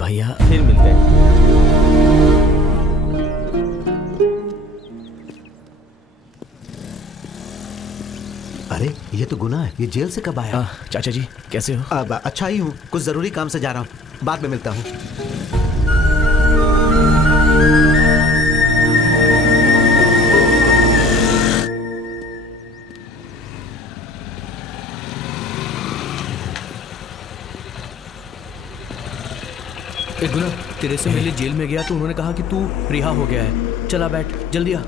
भैया फिर मिलते हैं। अरे ये तो गुना है, ये जेल से कब आया? चाचा जी कैसे हो? अब अच्छा ही हूँ, कुछ जरूरी काम से जा रहा हूँ, बाद में मिलता हूँ। एक गुना, तेरे से मिले जेल में गया तो उन्होंने कहा कि तू रिहा हो गया है। चला बैठ, जल्दी आ।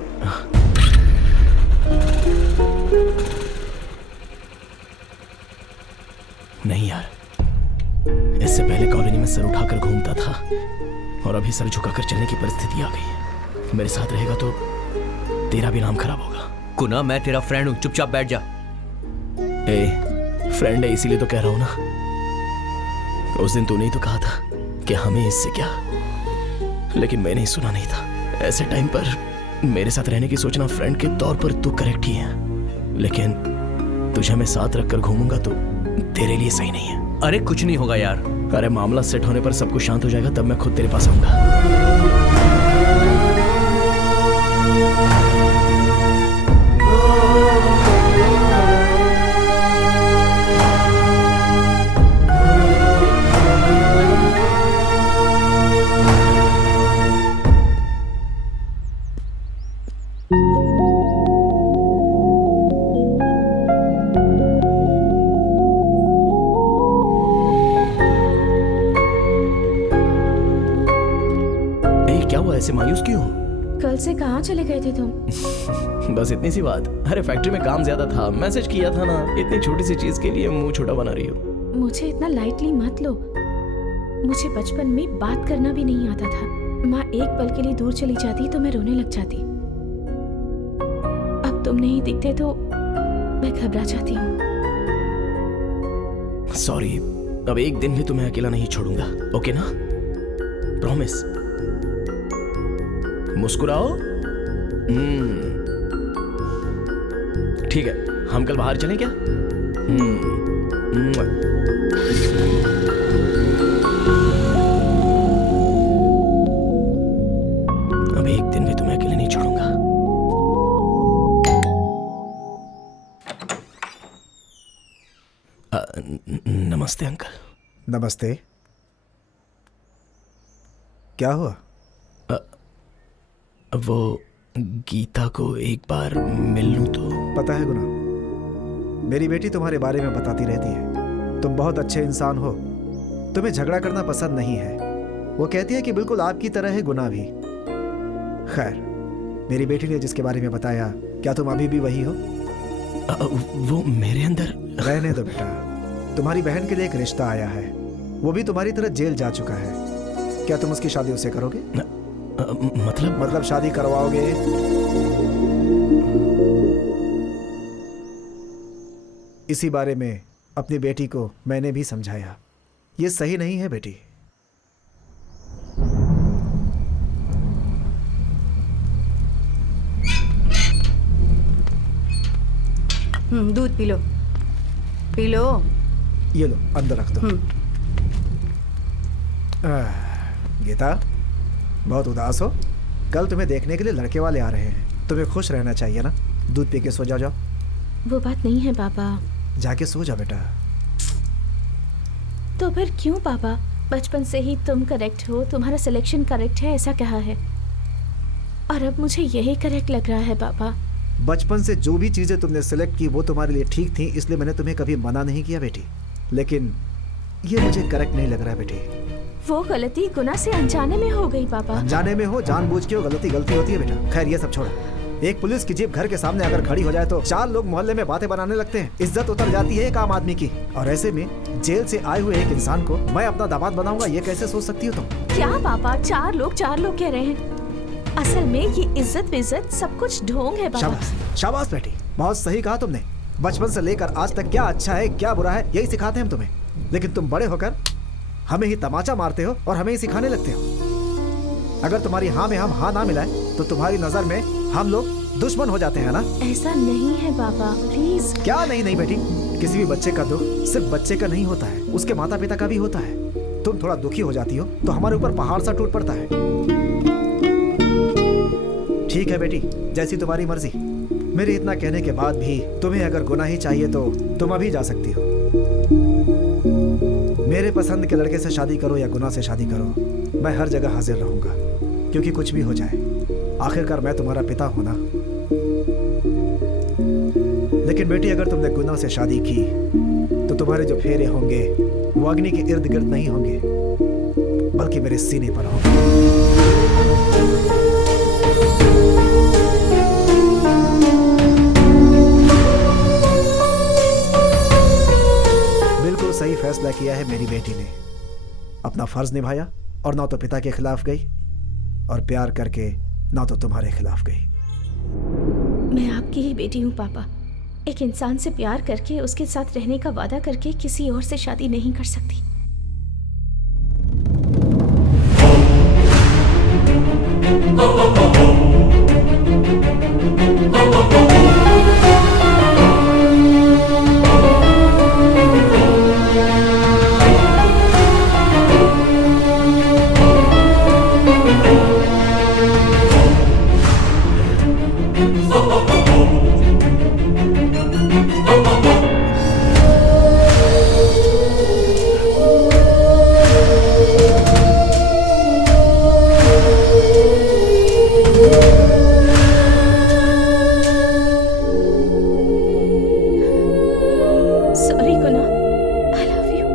नहीं यार, इससे पहले कॉलोनी में सर उठाकर घूमता था और अभी सर झुकाकर चलने की परिस्थिति आ गई है। मेरे साथ रहेगा तो तेरा भी नाम खराब होगा। गुना, मैं तेरा फ्रेंड हूँ, चुपचाप बैठ जा। फ्रेंड है इसीलिए तो कह रहा हूं ना। उस दिन तूने ही तो कहा था कि हमें इससे क्या, लेकिन मैंने ही सुना नहीं था। ऐसे टाइम पर मेरे साथ रहने की सोचना फ्रेंड के तौर पर तू करेक्ट ही है, लेकिन तुझे मैं साथ रखकर घूमूंगा तो तेरे लिए सही नहीं है। अरे कुछ नहीं होगा यार। अरे मामला सेट होने पर सब कुछ शांत हो जाएगा, तब मैं खुद तेरे पास आऊंगा। क्या हुआ, ऐसे मायूस क्यों? कल से कहाँ चले गए थे तुम? बस इतनी सी बात। अरे फैक्ट्री में काम ज्यादा था, मैसेज किया था ना। इतनी छोटी सी चीज के लिए मुंह छोटा बना रही हो। मुझे इतना लाइटली मत लो। मुझे बचपन में बात करना भी नहीं आता था। माँ एक पल के लिए दूर चली जाती तो मैं रोने लग जाती। अब तुम नहीं दिखते तो मैं घबरा जाती हूँ। सॉरी, अब एक दिन भी तुम्हें अकेला नहीं छोड़ूंगा, ओके ना? प्रॉमिस। मुस्कुराओ। ठीक है, हम कल बाहर चलें क्या? अब एक दिन भी तुम्हें अकेले नहीं छोड़ूंगा। नमस्ते अंकल। नमस्ते। क्या हुआ? वो गीता को एक बार मिल लूं तो? पता है गुना, मेरी बेटी तुम्हारे बारे में बताती रहती है। तुम बहुत अच्छे इंसान हो, तुम्हें झगड़ा करना पसंद नहीं है। वो कहती है कि बिल्कुल आपकी तरह है गुना भी। खैर, मेरी बेटी ने जिसके बारे में बताया, क्या तुम अभी भी वही हो? वो मेरे अंदर। रहने दो बेटा, तुम्हारी बहन के लिए एक रिश्ता आया है। वो भी तुम्हारी तरह जेल जा चुका है। क्या तुम उसकी शादी उससे करोगे? मतलब शादी करवाओगे? इसी बारे में अपनी बेटी को मैंने भी समझाया। ये सही नहीं है बेटी। दूध पी लो, पी लो। ये लो, अंदर रख दो। गीता, बहुत उदास हो? कल तुम्हें देखने के लिए लड़के वाले आ रहे हैं। तुम्हें खुश रहना चाहिए ना। दूध पी के सो जाओ। वो बात नहीं है पापा। जाके सो जा बेटा। तो फिर क्यों पापा? बचपन से ही तुम करेक्ट हो, तुम्हारा सिलेक्शन करेक्ट है ऐसा कहा है, और अब मुझे यही करेक्ट लग रहा है पापा। बचपन से जो भी चीजें तुमने सिलेक्ट की वो तुम्हारे लिए ठीक थी, इसलिए मैंने तुम्हें कभी मना नहीं किया बेटी। लेकिन ये मुझे करेक्ट नहीं लग रहा बेटी। वो गलती गुना से अनजाने में हो गई पापा। अनजाने में हो, जानबूझ के हो, गलती होती है बेटा। खैर ये सब छोड़ो। एक पुलिस की जीप घर के सामने अगर खड़ी हो जाए तो 4 लोग मोहल्ले में बातें बनाने लगते हैं। इज्जत उतर जाती है एक आम आदमी की। और ऐसे में जेल से आए हुए एक इंसान को मैं अपना दामाद बनाऊंगा, ये कैसे सोच सकती हो तुम? क्या पापा, 4 लोग कह रहे हैं? असल में ये इज्जत सब कुछ ढोंग है पापा। शाबाश, शाबाश बेटी, बहुत सही कहा तुमने। बचपन से लेकर आज तक क्या अच्छा है क्या बुरा है यही सिखाते हैं हम तुम्हें, लेकिन तुम बड़े होकर हमें ही तमाचा मारते हो और हमें ही सिखाने लगते हो। अगर तुम्हारी हाँ में हम हाँ ना मिलाए तो तुम्हारी नजर में हम लोग दुश्मन हो जाते हैं ना? ऐसा नहीं है पापा, प्लीज। क्या नहीं बेटी, किसी भी बच्चे का दुख सिर्फ बच्चे का नहीं होता है, उसके माता पिता का भी होता है। तुम थोड़ा दुखी हो जाती हो तो हमारे ऊपर पहाड़ सा टूट पड़ता है। ठीक है बेटी, जैसी तुम्हारी मर्जी। मेरे इतना कहने के बाद भी तुम्हें अगर गुना ही चाहिए तो तुम अभी जा सकती हो। मेरे पसंद के लड़के से शादी करो या गुना से शादी करो, मैं हर जगह हाजिर रहूंगा, क्योंकि कुछ भी हो जाए आखिरकार मैं तुम्हारा पिता हूं ना। लेकिन बेटी, अगर तुमने गुना से शादी की तो तुम्हारे जो फेरे होंगे वो अग्नि के इर्द गिर्द नहीं होंगे, बल्कि मेरे सीने पर होंगे। बिल्कुल सही फैसला किया है मेरी बेटी ने। अपना फर्ज निभाया और ना तो पिता के खिलाफ गई और प्यार करके ना तो तुम्हारे खिलाफ गई। मैं आपकी ही बेटी हूँ पापा। एक इंसान से प्यार करके उसके साथ रहने का वादा करके किसी और से शादी नहीं कर सकती। Sorry Guna, I love you.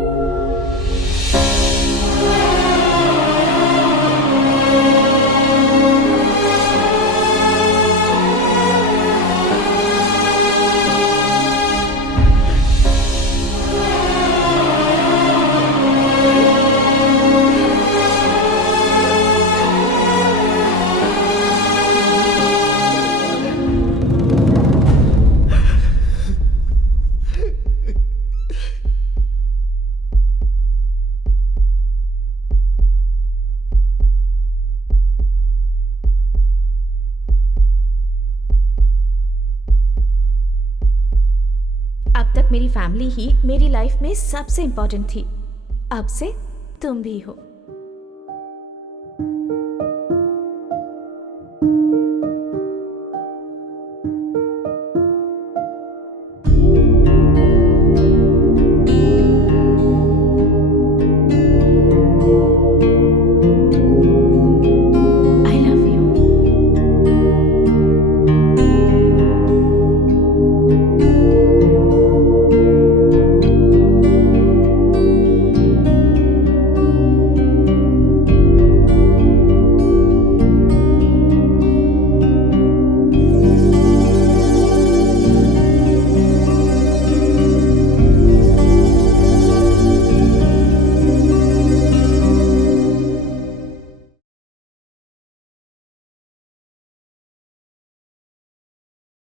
अब तक मेरी फैमिली ही मेरी लाइफ में सबसे इम्पोर्टेंट थी। अब से तुम भी हो।